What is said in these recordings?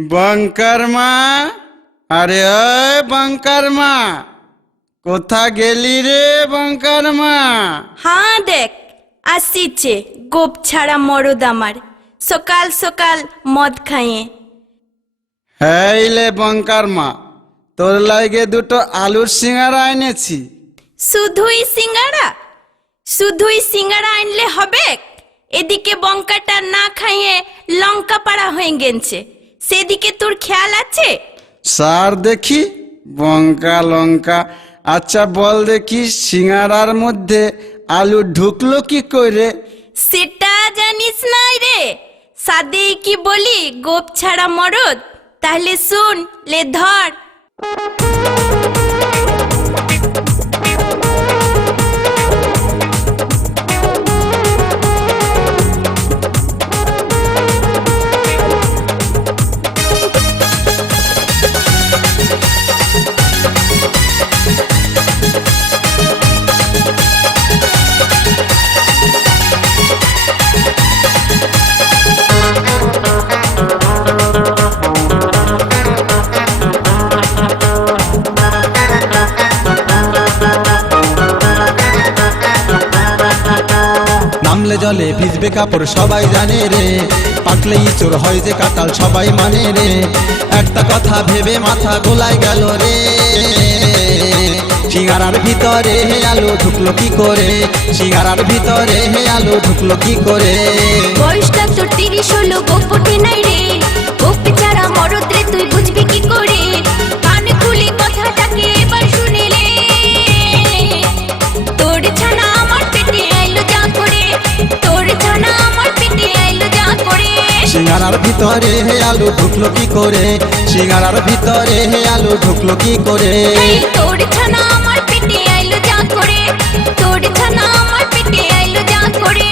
Bunker माँ, अरे ओए बंकर माँ, कोथा गेली रे बंकर माँ? हाँ देख আসিছে গোপ ছাড়া মরদ আমার সকাল সকাল মদ খাইয়ে। হেইলে বঙ্কার মা, তোর লাগে দুটো আলুর সিঙ্গারা এনেছি। শুধুই সিঙ্গারা আনলে হবে? এদিকে বঙ্কাটা না খাইয়ে লঙ্কা পাড়া হয়ে গেছে, সেদিকে তোর খেয়াল আছে? সার দেখি বঙ্কা লঙ্কা। আচ্ছা বল দেখি সিঙ্গারার মধ্যে আলু ঢুকলো কি করে? সেটা জানিস না রে? সাদেই কি বলি গোপ ছাড়া মরদ? তাহলে শুন লে ধর। নামলে জলে ভিজবে কাপড় সবাই জানে রে, পাকলেই চোর হয় যে কাঁঠাল সবাই মানে রে। একটা কথা ভেবে মাথা গোলায় গেল রে, সিঙ্গারার ভিতরে হে আলু ঢুকলো কি করে? সিঙ্গারার ভিতরে হে আলু ঢুকলো কি করে? বয়সটা তোর 30 হলো, গোপ ওঠে নাই রে। গোপ ছাড়া মরদ রে, তুই বুঝবি কি করে? কান খুলে কথাটাকে এবার শুনিলে, তোর ছানা আমার পেটে আইলো যা করে, তোর ছানা আমার পেটে আইলো যা করে। সিঙ্গারার ভিতরে হে আলু ঢুকলো কি করে? সিঙ্গারার ভিতরে হে আলু ঢুকলো কি করে? তোর ছানা আমার পেটে আইলো যা করে, তোর ছানা আমার পেটে আইলো যা করে।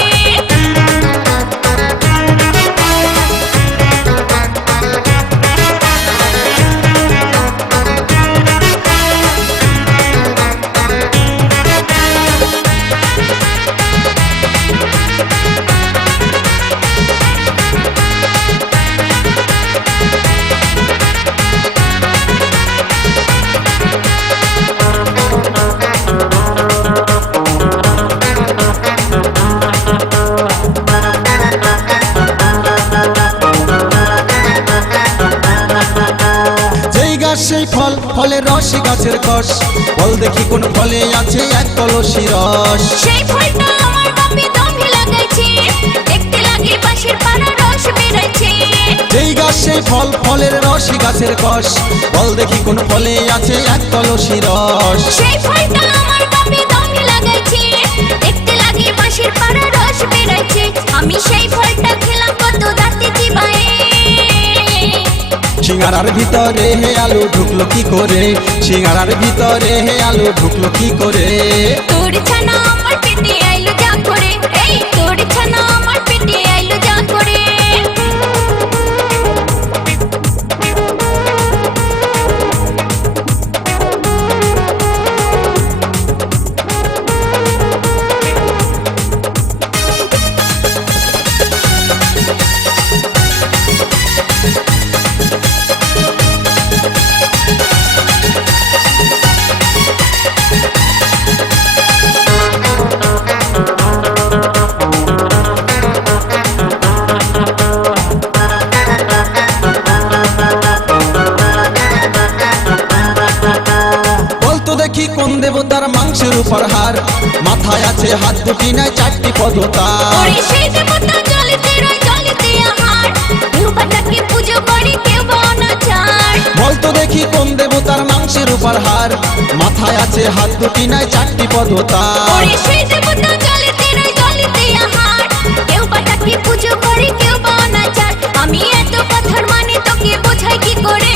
সেই ফল, ফলের রস গাছের কষ, বল দেখি কোন ফলে আছে এক কলসি রস। সেই ফলটা আমার বাপে দমে লাগাইছে, দেখতে লাগে পাশের পাড়া রস বেরাইছে। যেই গাছ সেই ফল, ফলের রস গাছের কষ, বল দেখি কোন ফলে আছে এক কলসি রস। সেই ফলটা আমার বাপে দমে লাগাইছে, দেখতে লাগে পাশের পাড়া রস বেরাইছে। আমি সেই ফলটা খেলাম কত দাঁতে চিবায়ে। সিঙ্গারার ভিতরে হে আলু ঢুকলো কি করে? সিঙ্গারার ভিতরে হে আলু ঢুকলো কি করে? তোর ছানা আমার পেটে আইলো যা করে, এই তোর ছানা আমার পেটে আইলো যা করে। দেখি কোন দেবতার মাংসের উপর হার, মাথায় আছে হাত দুটি নাই চারটি পদতার। ওরে সেই দেবতা জলেতে রয় জলেতে আহার, কেউ বা তাকে পুজো করে কেউ বা অনাচার। বলতো দেখি কোন দেবতার মাংসের উপর হার, মাথায় আছে হাত দুটি নাই চারটি পদতার। ওরে সেই দেবতা জলেতে রয় জলেতে আহার, কেউ বা তাকে পুজো করে কেউ বা অনাচার। আমি এত কথার মানে তোকে বোঝাই কি করে?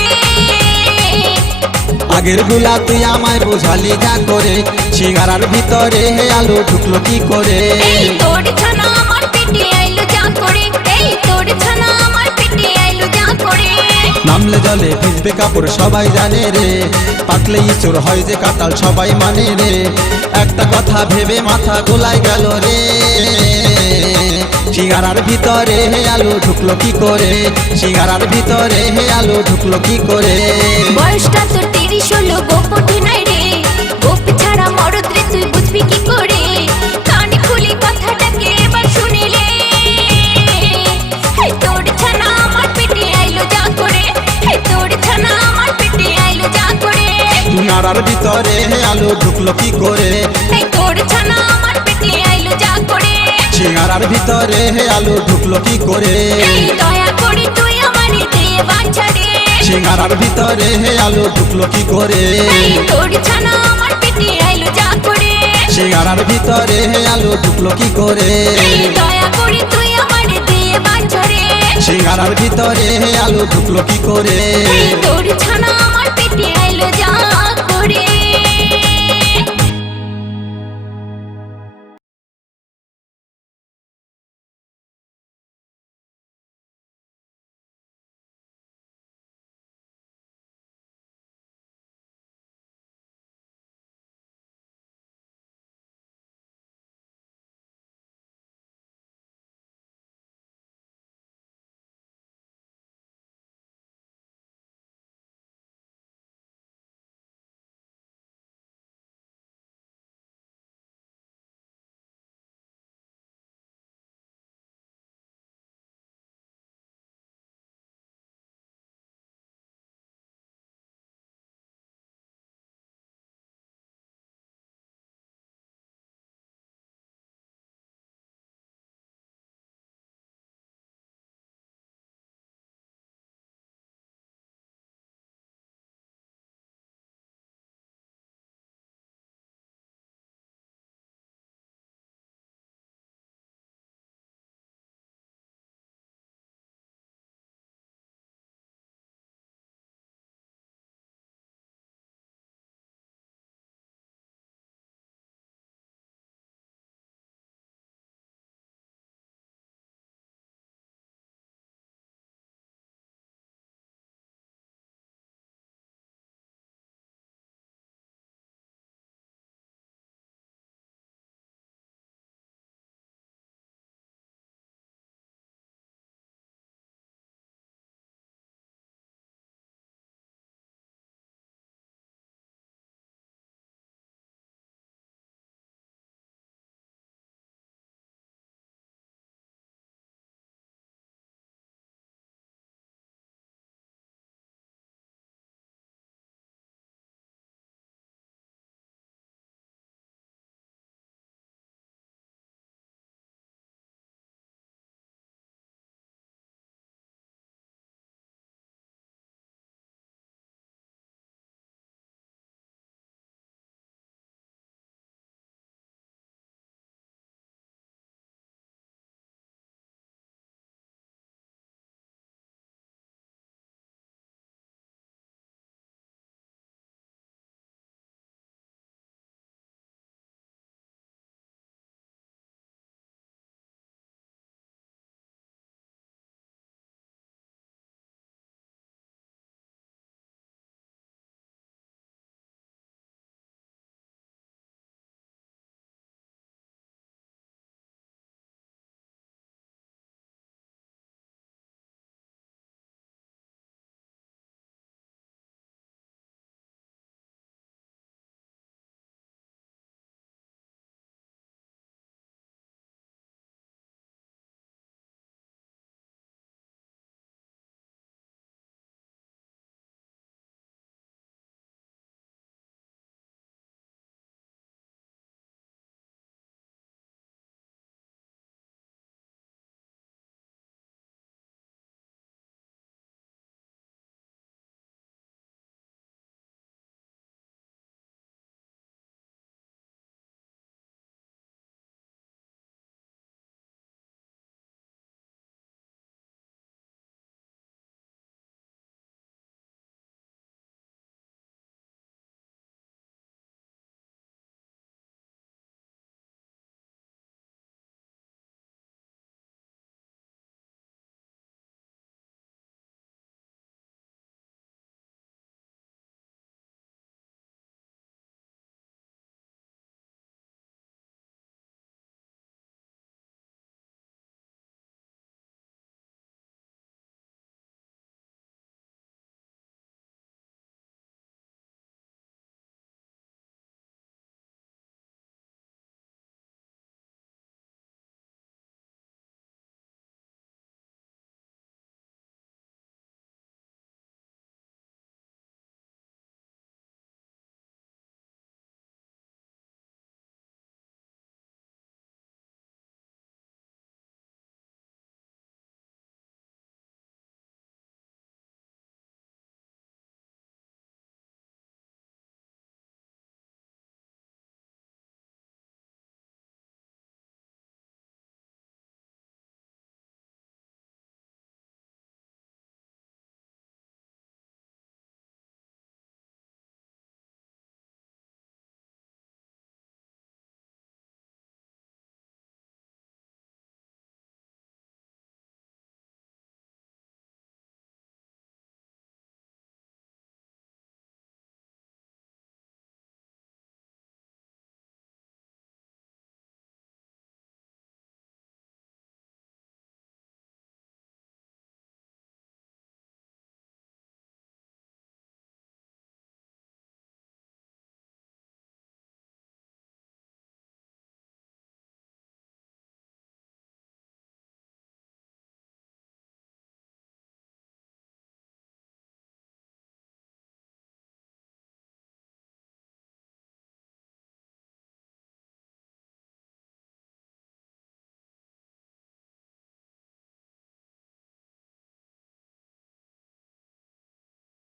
আগের গুলা তুই আমায় বোঝালি যা করে, সিঙ্গারার ভিতরে হে আলু ঢুকলো কি করে? এই তোর ছানা আমার পেটে আইলো যা করে, এই তোর ছানা আমার পেটে আইলো যা করে। নামলে জলে ভিজবে কাপড় সবাই জানে রে, পাকলেই চোর হয় যে কাঁঠাল সবাই মানে রে। একটা কথা ভেবে মাথা গোলায় গেল রে, সিঙ্গারার ভিতরে হে আলু ঢুকলো কি করে? সিঙ্গারার ভিতরে হে আলু ঢুকলো কি করে? বয়সটা তো 30 হলো গোপ ওঠে নাই রে, গোপ ছাড়া মরদ রে তুই বুঝবি কি করে? কানে খুলি কথাটাকে এবার শুনিলে, হে তোর ছানা আমার পেটে আইলো যা করে, হে তোর ছানা আমার পেটে আইলো যা করে। সিঙ্গারার ভিতরে আলু ঢুকলো কি করে? হে তোর ছানা আমার পেটে আইলো যা করে। সিঙ্গারার ভিতরে আলু ঢুকলো কি করে? এই দয়া করে তুই আমারে দে বাছা রে, সিঙ্গারার ভিতরে আলু ঢুকলো কি করে? এই তোর ছানা আমার পেটে আইলো যা করে। সিঙ্গারার ভিতরে আলু ঢুকলো কি করে? এই দয়া করে তুই আমারে দে বাছা রে, সিঙ্গারার ভিতরে আলু ঢুকলো কি করে? এই তোর ছানা